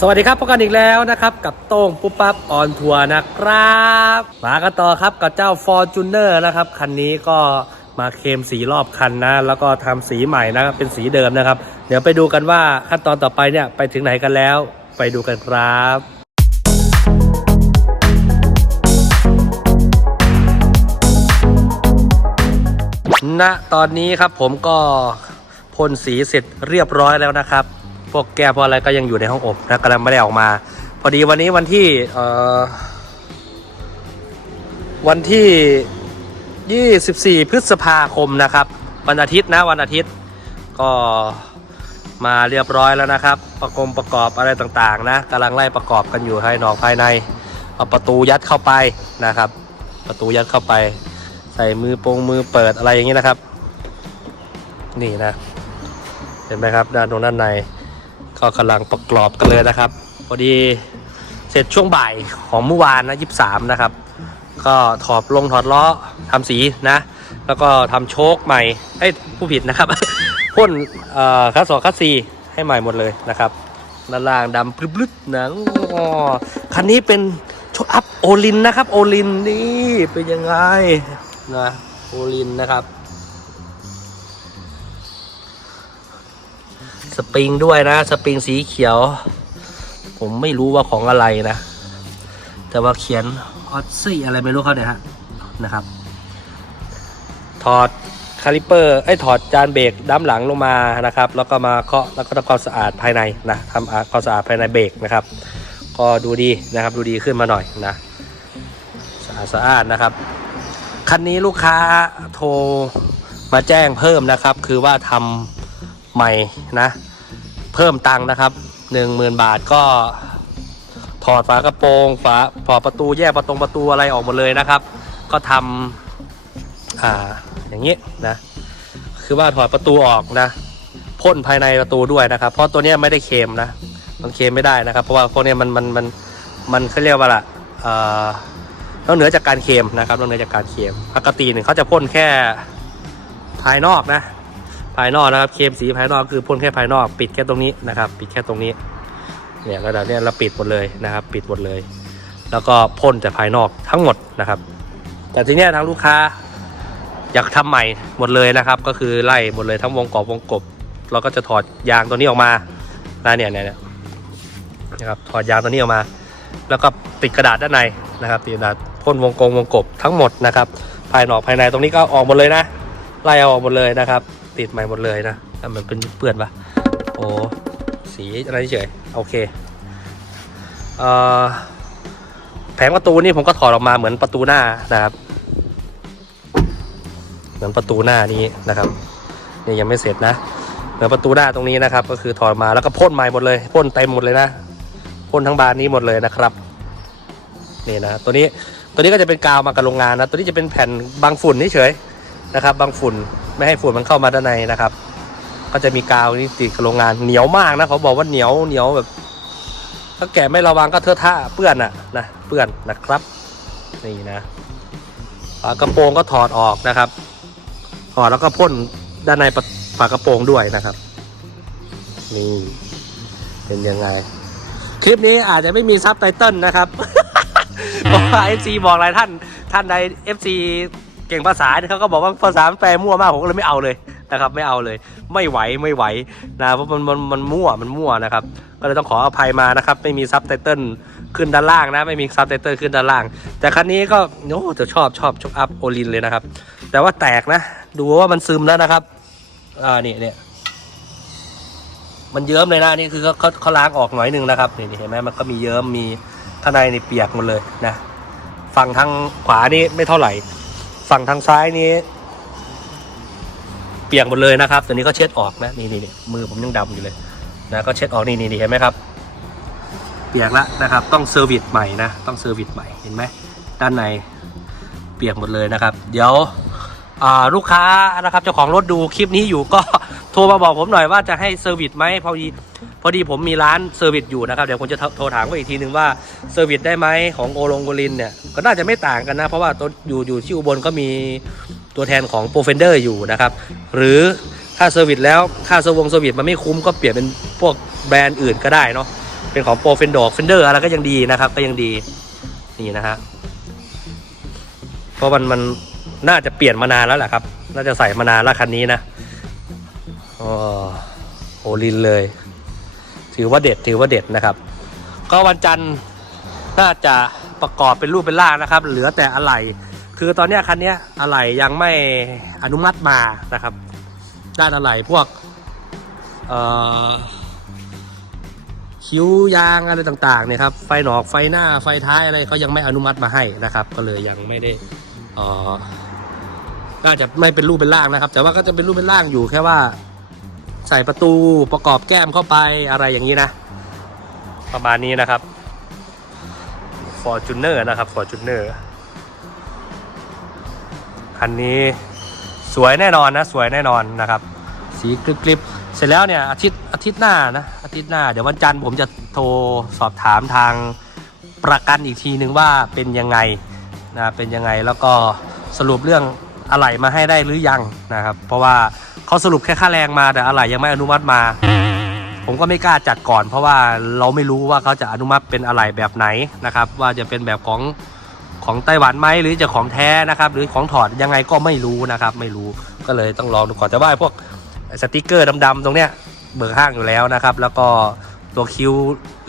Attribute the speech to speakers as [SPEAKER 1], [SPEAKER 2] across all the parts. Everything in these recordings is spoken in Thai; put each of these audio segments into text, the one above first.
[SPEAKER 1] สวัสดีครับพบกันอีกแล้วนะครับ กับโต้งปุ๊บปั๊บออนทัวร์นะครับมากันต่อครับกับเจ้า f o r t u n e r นะครับ คันนี้ก็มาเคลมสีรอบคันนะ แล้วก็ทำสีใหม่นะครับเป็นสีเดิมนะครับ เดี๋ยวไปดูกันว่าขั้นตอนต่อไปเนี่ยไปถึงไหนกันแล้ว ไปดูกันครับณตอนนี้ครับผมก็พ่นสีเสร็จเรียบร้อยแล้วนะครับ วกแก้วพวกอะไรก็ยังอยู่ในห้องอบนะกำลังไม่ได้ออกมา พอดีวันนี้วันที่เอ่อวันที่ 24 พฤษภาคมนะครับ วันอาทิตย์นะวันอาทิตย์ก็มาเรียบร้อยแล้วนะครับ ประกมประกอบอะไรต่างๆนะกำลังไล่ประกอบกันอยู่ภายนอกภายในเอาประตูยัดเข้าไปนะครับ ประตูยัดเข้าไป ใส่มือปงมือเปิดอะไรอย่างนี้นะครับ นี่นะ เห็นไหมครับด้านตรงด้านใน ก็กำลังประกอบกันเลยนะครับพอดีเสร็จช่วงบ่ายของเมื่อวานนะยี่สามนะครับ ก็ถอดลงถอดล้อทำสีนะ แล้วก็ทำโชคใหม่เอ้ผู้ผิดนะครับพ่นเอ่อคัสสองคัสซีให้ใหม่หมดเลยนะครับด้านล่างดำปลึบๆหนะอ๋อคันนี้เป็นโชคอัพโอลินนะครับ โอลินนี่เป็นยังไงนะโอลินนะครับ สปริงด้วยนะ สปริงสีเขียว ผมไม่รู้ว่าของอะไรนะ แต่ว่าเขียนออซซี่อะไรไม่รู้เขาเนี่ยฮะนะครับ ถอดคาลิเปอร์ไอ้ถอดจานเบรกด้านหลังลงมานะครับ แล้วก็มาเคาะแล้วก็ทำความสะอาดภายในนะทำความสะอาดภายในเบรกนะครับ ก็ดูดีนะครับดูดีขึ้นมาหน่อยนะสะอาดสะอาดนะครับคันนี้ลูกค้าโทรมาแจ้งเพิ่มนะครับ คือว่าทำใหม่นะ เพิ่มตังค์นะครับ 10,000 บาทก็ถอดฝากระโปรงฝาถอดประตูแยกประตงประตูอะไรออกหมดเลยนะครับ ก็ทำอ่าอย่างนี้นะ คือว่าถอดประตูออกนะพ่นภายในประตูด้วยนะครับ เพราะตัวนี้ไม่ได้เคลมนะ มันเคลมไม่ได้นะครับ เพราะว่าพวกนี้มันมันมันมันเขาเรียกว่าละเอ่อนอกเหนือจากการเคลมนะครับนอกเหนือจากการเคลมปกติเนี่ยเขาจะพ่นแค่ภายนอกนะ ภายนอกนะครับเคมสีภายนอกคือพ่นแค่ภายนอกปิดแค่ตรงนี้นะครับ ปิดแค่ตรงนี้เนี่ยระดับเนี้ยเราปิดหมดเลยนะครับ ปิดหมดเลย แล้วก็พ่นแต่ภายนอกทั้งหมดนะครับ แต่ทีเนี้ยทางลูกค้าอยากทำใหม่หมดเลยนะครับ ก็คือไล่หมดเลยทั้งวงกบวงกบ เราก็จะถอดยางตัวนี้ออกมานะเนี่ยเนี่ยเนี่ยนะครับถอดยางตัวนี้ออกมา แล้วก็ติดกระดาษด้านในนะครับติดกระดาษพ่นวงกลมวงกบทั้งหมดนะครับ ภายนอกภายในตรงนี้ก็ออกหมดเลยนะไล่เอาออกหมดเลยนะครับ ติดใหม่หมดเลยนะแต่มันเป็นเปื้อนปะโอ้สีอะไรเฉยโอเคเอ่อแผงประตูนี่ผมก็ถอดออกมาเหมือนประตูหน้านะครับ เหมือนประตูหน้านี้นะครับนี่ยังไม่เสร็จนะเหมือนประตูหน้าตรงนี้นะครับ ก็คือถอดมาแล้วก็พ่นใหม่หมดเลยพ่นเต็มหมดเลยนะพ่นทั้งบานนี้หมดเลยนะครับนี่นะตัวนี้ตัวนี้ก็จะเป็นกาวมากับโรงงานนะตัวนี้จะเป็นแผ่นบังฝุ่นเฉยนะครับบังฝุ่น ไม่ให้ฝุ่นมันเข้ามาด้านในนะครับ ก็จะมีกาวนี่ติดกับโรงงานเหนียวมากนะเขาบอกว่าเหนียวเหนียวแบบถ้าแกะไม่ระวังก็เทอะท่าเปื้อนอะนะเปื้อนนะครับนี่นะฝากระโปรงก็ถอดออกนะครับ ถอดแล้วก็พ่นด้านในปะฝากระโปรงด้วยนะครับ นี่เป็นยังไง คลิปนี้อาจจะไม่มีซับไตเติลนะครับเพราะว่า FC บอกหลายท่านท่านใด FC เก่งภาษาเนี่ยเขาก็บอกว่าภาษาแปลมั่วมากผมก็เลยไม่เอาเลยนะครับ ไม่เอาเลย ไม่ไหวไม่ไหวนะเพราะมันมันมันมั่วมันมั่วนะครับ ก็เลยต้องขออภัยมานะครับ ไม่มีซับไตเติลขึ้นด้านล่างนะ ไม่มีซับไตเติลขึ้นด้านล่าง แต่คันนี้ก็โอ้จะชอบชอบชอบอัพโอลินเลยนะครับ แต่ว่าแตกนะ ดูว่ามันซึมแล้วนะครับอ่านี่เนี่ยมันเยิ้มเลยนะนี่คือเขาเขาเขาล้างออกหน่อยหนึ่งนะครับนี่นี่เห็นไหมมันก็มีเยิ้มมีข้างในนี่เปียกหมดเลยนะฝั่งทางขวานี่ไม่เท่าไหร่ ฝั่งทางซ้ายนี่เปียกหมดเลยนะครับตัวนี้ก็เช็ดออกนะนี่นี่นี่มือผมยังดำอยู่เลยนะก็เช็ดออกนี่นี่เห็นไหมครับ เปียกละนะครับ ต้องเซอร์วิสใหม่นะต้องเซอร์วิสใหม่เห็นไหมด้านในเปียกหมดเลยนะครับ เดี๋ยวลูกค้านะครับเจ้าของรถดูคลิปนี้อยู่ก็โทรมาบอกผมหน่อยว่าจะให้เซอร์วิสไหมพอดี อดีผมมีร้านเซอร์วิสอยู่นะครับ เดี๋ยวผมจะโทรถามเขาอีกทีนึงว่าเซอร์วิสได้ไหมของโอลงโกลินเนี่ยก็น่าจะไม่ต่างกันนะ เพราะว่าตัวอยู่อยู่ที่อุบลก็มีตัวแทนของโปรเฟนเดอร์อยู่นะครับ หรือถ้าเซอร์วิสแล้วค่าเซอร์วงเซอร์วิสมันไม่คุ้มก็เปลี่ยนเป็นพวกแบรนด์อื่นก็ได้เนาะเป็นของโปรเฟนโดเฟนเดอร์อะไรก็ยังดีนะครับ ก็ยังดีนี่นะฮะเพราะมันมันน่าจะเปลี่ยนมานานแล้วแหละครับ น่าจะใส่มานานแล้วคันนี้นะโอ๋อโอลินเลย ถือว่าเด็ดถือว่าเด็ดนะครับ ก็วันจันทร์น่าจะประกอบเป็นรูปเป็นร่างนะครับ เหลือแต่อะไหล่คือตอนนี้คันนี้อะไหล่ยังไม่อนุมัติมานะครับ ด้านอะไหล่พวกคิ้วยางอะไรต่างๆเนี่ยครับไฟหนอกไฟหน้าไฟท้ายอะไรเขายังไม่อนุมัติมาให้นะครับ ก็เลยยังไม่ได้อ่อน่าจะไม่เป็นรูปเป็นร่างนะครับ แต่ว่าก็จะเป็นรูปเป็นร่างอยู่แค่ว่า ใส่ประตูประกอบแก้มเข้าไปอะไรอย่างนี้นะ ประมาณนี้นะครับ Fortuner นะครับ Fortuner คันนี้สวยแน่นอนนะ สวยแน่นอนนะครับ สีกริบๆเสร็จแล้วเนี่ยอาทิตย์อาทิตย์หน้านะอาทิตย์หน้า เดี๋ยววันจันทร์ผมจะโทรสอบถามทางประกันอีกทีนึงว่าเป็นยังไงนะเป็นยังไงแล้วก็สรุปเรื่องอะไหล่มาให้ได้หรือยังนะครับ เพราะว่า เขาสรุปแค่ค่าแรงมาแต่อะไหล่ยังไม่อนุมัติมา ผมก็ไม่กล้าจัดก่อน เพราะว่าเราไม่รู้ว่าเขาจะอนุมัติเป็นอะไหล่แบบไหนนะครับ ว่าจะเป็นแบบของของไต้หวันไหมหรือจะของแท้นะครับ หรือของถอดยังไงก็ไม่รู้นะครับ ไม่รู้ก็เลยต้องลองดูก่อนแต่ว่าไอ้พวกสติกเกอร์ดำๆตรงเนี้ยเบิกห้างอยู่แล้วนะครับ แล้วก็ตัวคิ้ว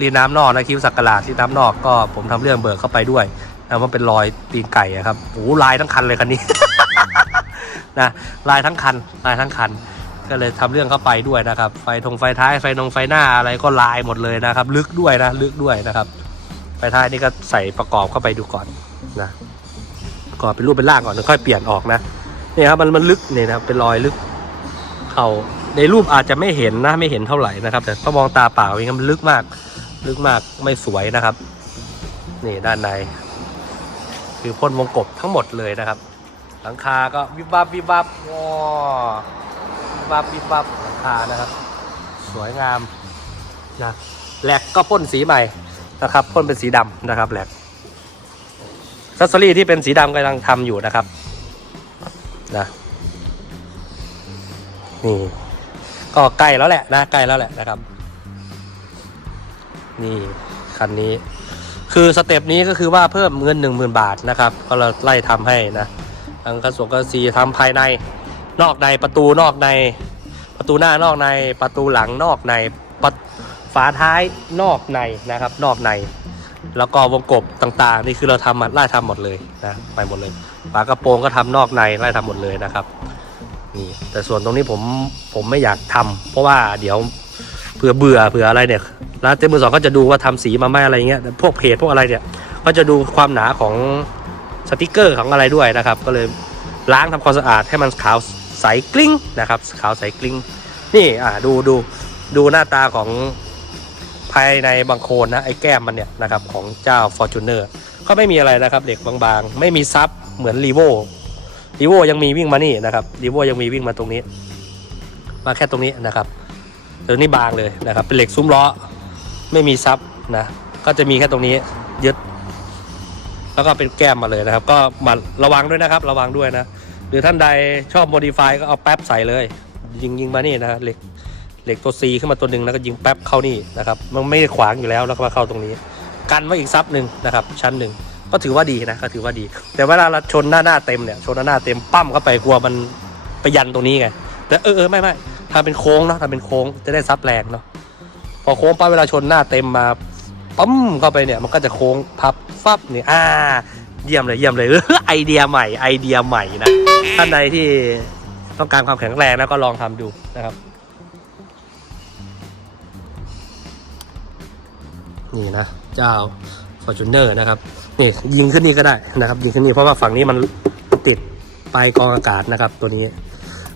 [SPEAKER 1] รีน้ำนอกนะคิ้วสักกะลาดรีน้ำนอกก็ผมทำเรื่องเบิกเข้าไปด้วยนะมันเป็นรอยตีนไก่อะครับโอ้ลายทั้งคันเลยคันนี้ นะลายทั้งคันลายทั้งคัน ก็เลยทำเรื่องเข้าไปด้วยนะครับ ไฟทงไฟท้ายไฟนงไฟหน้าอะไรก็ลายหมดเลยนะครับ ลึกด้วยนะลึกด้วยนะครับไฟท้ายนี่ก็ใส่ประกอบเข้าไปดูก่อนนะประกอบเป็นรูปเป็นร่างก่อนแล้วค่อยเปลี่ยนออกนะนี่ครับมันมันลึกเนี่ยนะเป็นรอยลึกเข่าในรูปอาจจะไม่เห็นนะไม่เห็นเท่าไหร่นะครับ แต่ถ้ามองตาเปล่าเองมันลึกมาก ลึกมากไม่สวยนะครับ นี่ด้านใน คือพ่นวงกบทั้งหมดเลยนะครับ หลังคาก็วิบวับวิบวับว้าวิบวับวิบวับหลังคานะครับ สวยงามนะแหลกก็พ่นสีใหม่นะครับพ่นเป็นสีดำนะครับแหลกซัสซอรี่ที่เป็นสีดำกำลังทำอยู่นะครับนะนี่ก็ใกล้แล้วแหละนะใกล้แล้วแหละนะครับ นี่คันนี้ คือสเต็ปนี้ก็คือว่าเพิ่มเงิน 1 0,000 บาทนะครับ ก็เราไล่ทำให้นะ ทางกระทรวงกสีทำภายในนอกในประตูนอกใน ประตูหน้านอกในประตูหลังนอกในฝาท้ายนอกในนะครับ นอกใน แล้วก็วงกบต่างๆ นี่คือเราทำมาไล่ทำหมดเลยนะไปหมดเลยฝากระโปรงก็ทำนอกในไล่ทำหมดเลยนะครับนี่แต่ส่วนตรงนี้ผมผมไม่อยากทำเพราะว่าเดี๋ยวเผื่อเบื่อเผื่ออะไรเนี่ยร้านเต็มมือสองก็จะดูว่าทำสีมาไหมอะไรเงี้ยพวกเพจพวกอะไรเนี่ยก็จะดูความหนาของ สติกเกอร์ของอะไรด้วยนะครับ ก็เลยล้างทำความสะอาดให้มันขาวใสกลิ้งนะครับ ขาวใสกลิ้ง นี่อ่าดูดูดูหน้าตาของภายในบางโคนนะไอ้แก้มมันเนี่ยนะครับของเจ้า Fortuner ก็ไม่มีอะไรนะครับเด็กบางๆ ไม่มีซับเหมือนรีโวรีโวยังมีวิ่งมานี่นะครับรีโวยังมีวิ่งมาตรงนี้ มาแค่ตรงนี้นะครับตัวนี้บางเลยนะครับ เป็นเหล็กซุ้มล้อไม่มีซับนะก็จะมีแค่ตรงนี้ยึด แล้วก็เป็นแก้มมาเลยนะครับ ก็มาระวังด้วยนะครับ ระวังด้วยนะ หรือท่านใดชอบโมดิฟายก็เอาแป๊บใส่เลย ยิงยิงมานี่นะเหล็กเหล็กตัว C ขึ้นมาตัวหนึ่งแล้วก็ยิงแป๊บเข้านี่นะครับ มันไม่ได้ขวางอยู่แล้วแล้วก็มาเข้าตรงนี้ กันไว้อีกซับหนึ่งนะครับ ชั้นหนึ่งก็ถือว่าดีนะก็ถือว่าดี แต่เวลาเราชนหน้าหน้าเต็มเนี่ยชนหน้าหน้าเต็มปั้มเข้าไปกลัวมันไปยันตรงนี้ไงแต่เออเออไม่ไม่ทำเป็นโค้งเนาะทำเป็นโค้งจะได้ซับแรงเนาะพอโค้งไปเวลาชนหน้าเต็มมา ปั๊มเข้าไปเนี่ยมันก็จะโค้งพับฟับเนี่ยอ่า เยี่ยมเลยเยี่ยมเลยเออไอเดียใหม่ไอเดียใหม่นะท่านใดที่ต้องการความแข็งแรงนะก็ลองทำดูนะครับนี่นะเจ้า Fortuner นะครับนี่ยิงขึ้นนี่ก็ได้นะครับยิงขึ้นนี่เพราะว่าฝั่งนี้มันติดปลายกองอากาศนะครับตัวนี้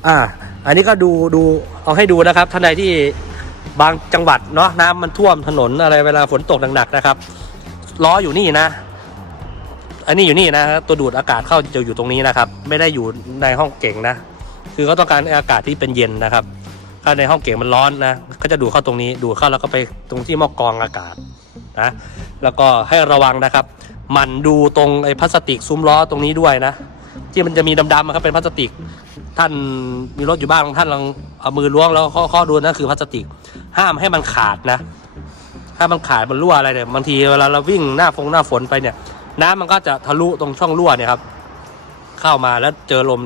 [SPEAKER 1] อ่า อันนี้ก็ดูดูเอาให้ดูนะครับท่านใดที่ บางจังหวัดเนาะน้ำมันท่วมถนนอะไรเวลาฝนตกหนักๆนะครับล้ออยู่นี่นะ อันนี้อยู่นี่นะตัวดูดอากาศเข้าจะอยู่ตรงนี้นะครับ ไม่ได้อยู่ในห้องเก่งนะ คือเขาต้องการอากาศที่เป็นเย็นนะครับถ้าในห้องเก่งมันร้อนนะเขาจะดูดเข้าตรงนี้ดูดเข้าแล้วก็ไปตรงที่หม้อกรองอากาศนะแล้วก็ให้ระวังนะครับหมันดูตรงไอ้พลาสติกซุ้มล้อตรงนี้ด้วยนะที่มันจะมีดำๆอะครับเป็นพลาสติก ท่านมีรถอยู่บ้างท่านลองเอามือล้วงแล้วข้อข้อดูนะคือพลาสติก ห้ามให้มันขาดนะ ถ้ามันขาดมันรั่วอะไรเนี่ยบางทีเวลาเราวิ่งหน้าฟงหน้าฝนไปเนี่ย น้ำมันก็จะทะลุตรงช่องรั่วเนี่ยครับ เข้ามาแล้วเจอลม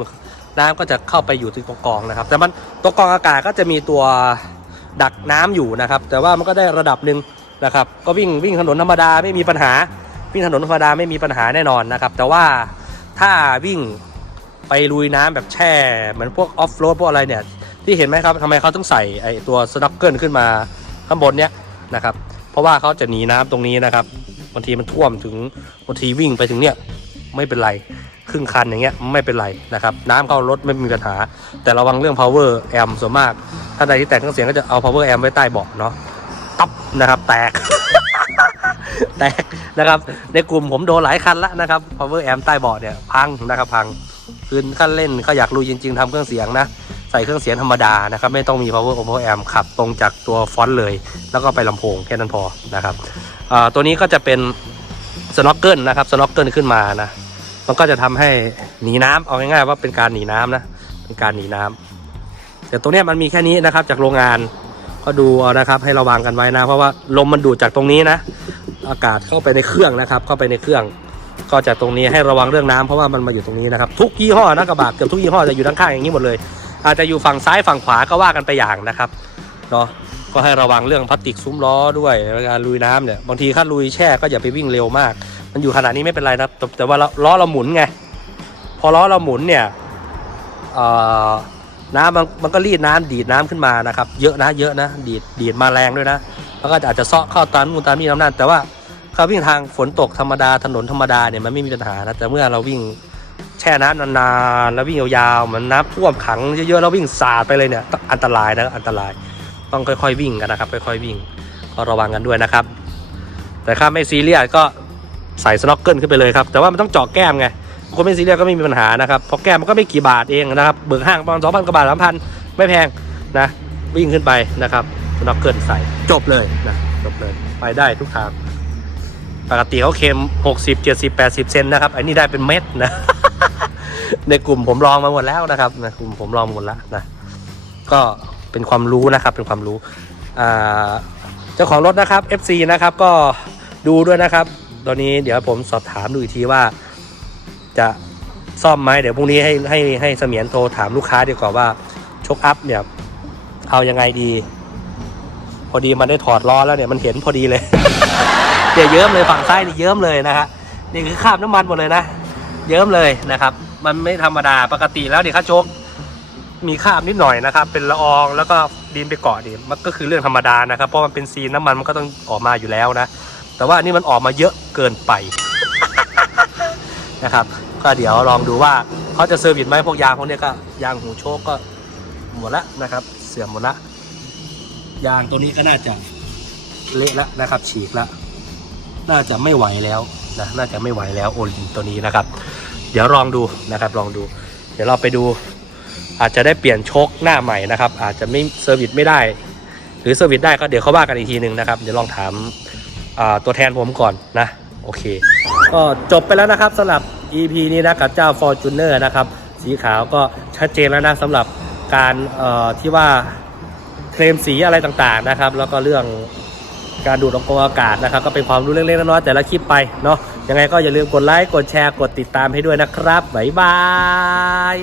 [SPEAKER 1] น้ำก็จะเข้าไปอยู่ที่ตรงกองนะครับ แต่มันตรงกองอากาศก็จะมีตัวดักน้ำอยู่นะครับ แต่ว่ามันก็ได้ระดับหนึ่งนะครับ ก็วิ่งวิ่งถนนธรรมดาไม่มีปัญหา วิ่งถนนธรรมดาไม่มีปัญหาแน่นอนนะครับ แต่ว่าถ้าวิ่งไปลุยน้ำแบบแช่เหมือนพวกออฟโรดพวกอะไรเนี่ย ที่เห็นไหมครับทำไมเขาต้องใส่ไอตัวสน็อกเกิลขึ้นมาข้างบนเนี้ยนะครับ เพราะว่าเขาจะหนีน้ำตรงนี้นะครับบางทีมันท่วมถึงบางทีวิ่งไปถึงเนี้ยไม่เป็นไรครึ่งคันอย่างเงี้ยไม่เป็นไรนะครับน้ำเข้ารถไม่มีปัญหา แต่ระวังเรื่อง power amp ส่วนมาก ถ้าใดที่แต่งเครื่องเสียงก็จะเอา power amp ไว้ใต้เบาะเนาะตับนะครับแตก แตกนะครับ ในกลุ่มผมโดนหลายคันละนะครับ power amp ใต้เบาะเนี่ยพังนะครับพัง คืนขั้นเล่นเขาอยากรู้จริง ๆทำเครื่องเสียงนะ ส่เครื่องเสียงธรรมดานะครับไม่ต้องมี power power amp ขับตรงจากตัวฟอนต์เลย แล้วก็ไปลำโพงแค่นั้นพอนะครับตัวนี้ก็จะเป็นสโน k เกิลนะครับสโน k เกิลขึ้นมานะมันก็จะทำให้หนีน้ำเอาง่ายๆว่าเป็นการหนีน้ำนะเป็นการหนีน้ำแต่ตรงเนี้ยมันมีแค่นี้นะครับ จากโรงงานก็ดูเอานะครับ ให้ระวังกันไว้นะ เพราะว่าลมมันดูดจากตรงนี้นะ อากาศเข้าไปในเครื่องนะครับ เข้าไปในเครื่อง ก็จากตรงนี้ให้ระวังเรื่องน้ำเพราะว่ามันมาอยู่ตรงนี้นะครับ ทุกยี่ห้อนะกระบะเกือบทุกยี่ห้อจะอยู่ด้านข้างอย่างนี้หมดเลย อาจจะอยู่ฝั่งซ้ายฝั่งขวาก็ว่ากันไปอย่างนะครับเนาะก็ให้ระวังเรื่องพลาสติกซุ้มล้อด้วยเวลาลุยน้ำเนี่ยบางทีถ้าลุยแช่ก็อย่าไปวิ่งเร็วมาก มันอยู่ขนาดนี้ไม่เป็นไรนะแต่แต่ว่าล้อเราหมุนไงพอล้อเราหมุนเนี่ยน้ำมันมันก็รีดน้ำดีดน้ำขึ้นมานะครับ เยอะนะเยอะนะ ดีดดีดมาแรงด้วยนะแล้วก็อาจจะเซาะเข้าตามนู่นตามนี่น้ำนั่นแต่ว่าถ้าวิ่งทางฝนตกธรรมดาถนนธรรมดาเนี่ยมันไม่มีปัญหานะแต่เมื่อเราวิ่ง แช่น้ำนานๆแล้ววิ่งยาวๆเหมือนน้ำท่วมขังเยอะๆแล้ววิ่งสาดไปเลยเนี่ยอันตรายนะอันตราย ต้องค่อยๆวิ่งกันนะครับ ค่อยๆวิ่งก็ระวังกันด้วยนะครับ แต่ถ้าไม่ซีเรียสก็ใส่สโนอกเกิลขึ้นไปเลยครับ แต่ว่ามันต้องเจาะแก้มไงคนไม่ซีเรียสก็ไม่มีปัญหานะครับเพราะแก้มมันก็ไม่กี่บาทเองนะครับเบิกห้างประมาณสองพันกว่าบาทสามพันไม่แพงนะวิ่งขึ้นไปนะครับสโนอกเกิลใส่จบเลยนะจบเลยไปได้ทุกทางปกติเขาเค็มหกสิบเจ็ดสิบแปดสิบเซนนะครับ อันนี้ได้เป็นเม็ดนะ ในกลุ่มผมลองมาหมดแล้วนะครับในกลุ่มผมลองหมดแล้วนะก็เป็นความรู้นะครับเป็นความรู้เจ้าของรถนะครับ FC นะครับก็ดูด้วยนะครับ ตอนนี้เดี๋ยวผมสอบถามดูอีกทีว่า จะซ่อมไหมเดี๋ยวพรุ่งนี้ให้ให้ให้เสมียนโทรถามลูกค้าดีกว่าว่าชกอัพเนี่ยเอายังไงดี พอดีมันได้ถอดล้อแล้วเนี่ยมันเห็นพอดีเลยเดี๋ยวเยิ้มเลยฝั่งซ้ายนี่เยิ้มเลยนะฮะนี่คือคราบน้ำมันหมดเลยนะ เยิ้มเลยนะครับ มันไม่ธรรมดาปกติแล้วเดี๋ยวข้าชกมีคราบนิดหน่อยนะครับ เป็นละอองแล้วก็ดินไปเกาะดิมันก็คือเรื่องธรรมดานะครับ เพราะมันเป็นซีนน้ำมันมันก็ต้องออกมาอยู่แล้วนะ แต่ว่านี่มันออกมาเยอะเกินไปนะครับก็เดี๋ยวลองดูว่าเขาจะเซอร์วิสไหมพวกยางพวกนี้ก็ยางหูโชคก็หมดละนะครับ เสื่อมหมดละยางตัวนี้ก็น่าจะเละแล้วนะครับ ฉีกแล้วน่าจะไม่ไหวแล้วนะน่าจะไม่ไหวแล้วโอลินตัวนี้นะครับ เดี๋ยวลองดูนะครับลองดู เดี๋ยวเราไปดู อาจจะได้เปลี่ยนโชคหน้าใหม่นะครับ อาจจะไม่เซอร์วิสไม่ได้ หรือเซอร์วิสได้ก็เดี๋ยวเขาว่ากันอีกทีหนึ่งนะครับเดี๋ยวลองถามาตัวแทนผมก่อนนะโอเคก็จบไปแล้วนะครับสำหรับ EP นี้นะกับเจ้า Fortuner นะครับสีขาวก็ชัดเจนแล้วนะสำหรับการที่ว่าเคลมสีอะไรต่างๆนะครับ แล้วก็เรื่อง การดูดองค์อากาศนะครับ ก็เป็นความรู้เล็กๆน้อยๆแต่ละคลิปไปเนาะยังไงก็อย่าลืมกดไลค์กดแชร์กดติดตามให้ด้วยนะครับบ๊ายบาย